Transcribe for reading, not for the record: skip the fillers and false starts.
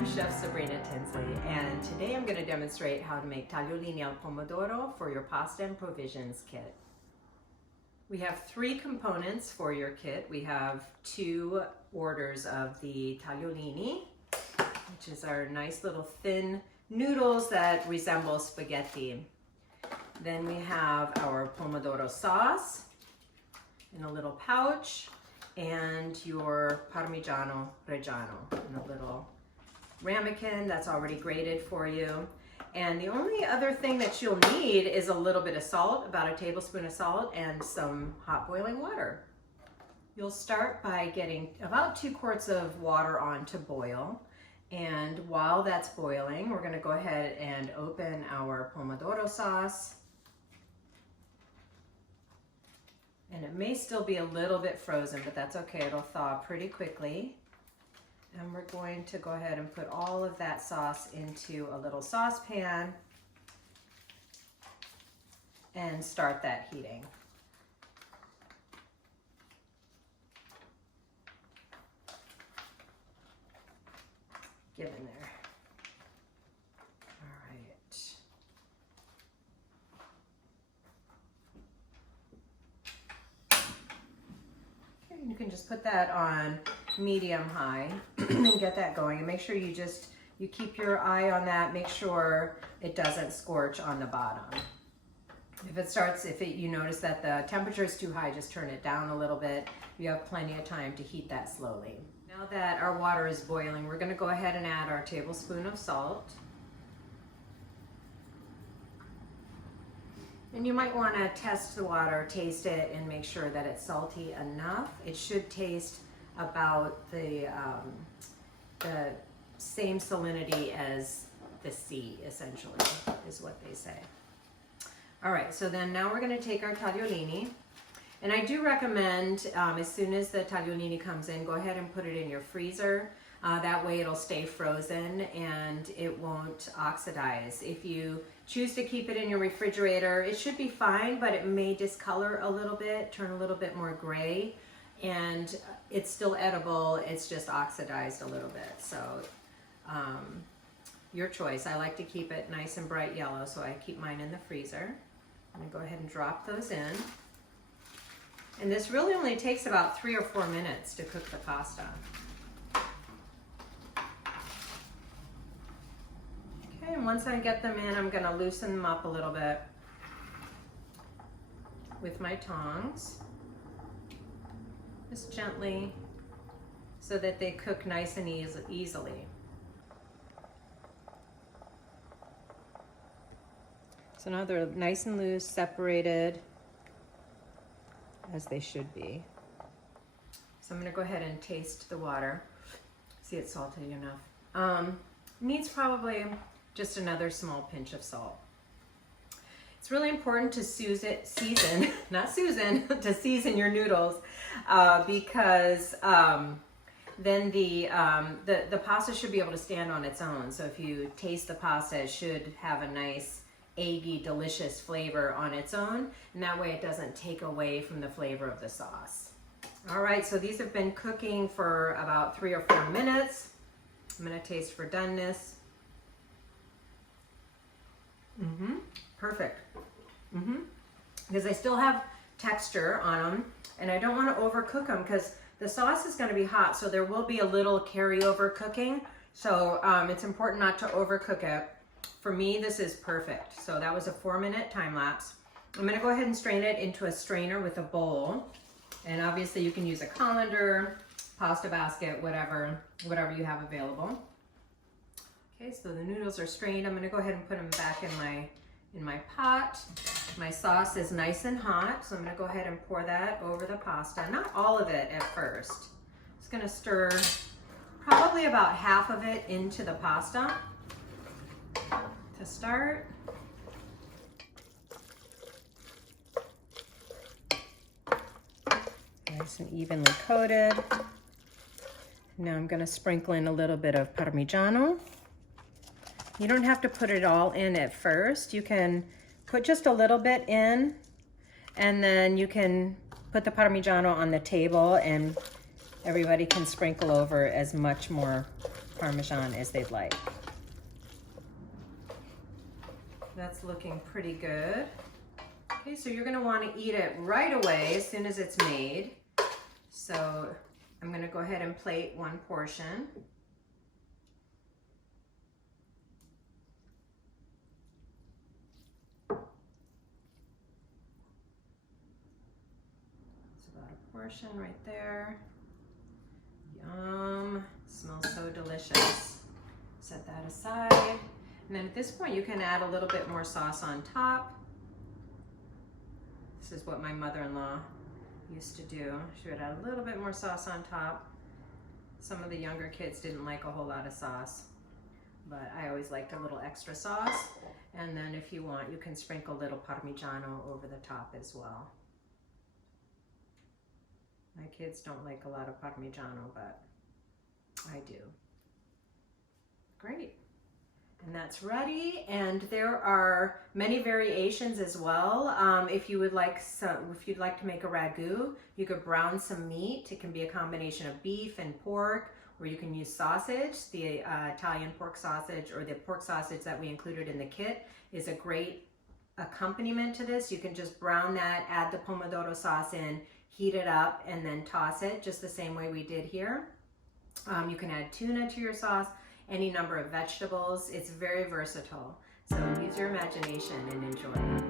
I'm Chef Sabrina Tinsley, and today I'm going to demonstrate how to make tagliolini al pomodoro for your pasta and provisions kit. We have 3 components for your kit. We have 2 orders of the tagliolini, which is our nice little thin noodles that resemble spaghetti. Then we have our pomodoro sauce in a little pouch, and your Parmigiano Reggiano in a little ramekin that's already grated for you. And the only other thing that you'll need is a little bit of salt, about a tablespoon of salt, and some hot boiling water. You'll start by getting about 2 quarts of water on to boil. And while that's boiling, we're going to go ahead and open our pomodoro sauce. And it may still be a little bit frozen, but that's okay. It'll thaw pretty quickly. And we're going to go ahead and put all of that sauce into a little saucepan and start that heating. Get in there. All right. Okay, you can just put that on medium high and get that going, and make sure you keep your eye on that. Make sure it doesn't scorch on the bottom. If you notice that the temperature is too high, just turn it down a little bit. You have plenty of time to heat that slowly. Now that our water is boiling, we're going to go ahead and add our tablespoon of salt. And you might want to test the water, taste it, and make sure that it's salty enough. It should taste about the same salinity as the sea, essentially, is what they say. All right, so then now we're going to take our tagliolini. And I do recommend, as soon as the tagliolini comes in, go ahead and put it in your freezer. That way it'll stay frozen and it won't oxidize. If you choose to keep it in your refrigerator, it should be fine, but it may discolor a little bit, turn a little bit more gray, and it's still edible, it's just oxidized a little bit. So your choice. I like to keep it nice and bright yellow, so I keep mine in the freezer. I'm gonna go ahead and drop those in. And this really only takes about 3 or 4 minutes to cook the pasta. Okay, and once I get them in, I'm gonna loosen them up a little bit with my tongs. Just gently, so that they cook nice and easily. So now they're nice and loose, separated, as they should be. So I'm gonna go ahead and taste the water. See, it's salty enough. Needs probably just another small pinch of salt. It's really important to season your noodles, because then the pasta should be able to stand on its own. So if you taste the pasta, it should have a nice, eggy, delicious flavor on its own, and that way it doesn't take away from the flavor of the sauce. All right, so these have been cooking for about 3 or 4 minutes. I'm gonna taste for doneness. Perfect. Because they still have texture on them, and I don't want to overcook them because the sauce is going to be hot, so there will be a little carryover cooking. So it's important not to overcook it. For me, this is perfect. So that was a 4-minute time lapse. I'm going to go ahead and strain it into a strainer with a bowl, and obviously you can use a colander, pasta basket, whatever you have available. Okay, so the noodles are strained. I'm going to go ahead and put them back in my pot. My sauce is nice and hot, so I'm going to go ahead and pour that over the pasta. Not all of it at first. Just going to stir probably about half of it into the pasta to start. Nice and evenly coated. Now I'm going to sprinkle in a little bit of Parmigiano. You don't have to put it all in at first. You can put just a little bit in, and then you can put the Parmigiano on the table and Everybody can sprinkle over as much more Parmesan as they'd like. That's looking pretty good. Okay, so you're gonna wanna eat it right away as soon as it's made. So I'm gonna go ahead and plate one portion. It's about a portion right there. Yum, smells so delicious. Set that aside. And then at this point you can add a little bit more sauce on top. This is what my mother-in-law used to do. She would add a little bit more sauce on top. Some of the younger kids didn't like a whole lot of sauce, but I always liked a little extra sauce. And then if you want, you can sprinkle a little Parmigiano over the top as well. My kids don't like a lot of Parmigiano, but I do. Great. And that's ready. And there are many variations as well. If you'd like to make a ragu, you could brown some meat. It can be a combination of beef and pork, or you can use sausage. The Italian pork sausage, or the pork sausage that we included in the kit, is a great accompaniment to this. You can just brown that, add the pomodoro sauce in, heat it up, and then toss it just the same way we did here. You can add tuna to your sauce, any number of vegetables. It's very versatile. So use your imagination and enjoy.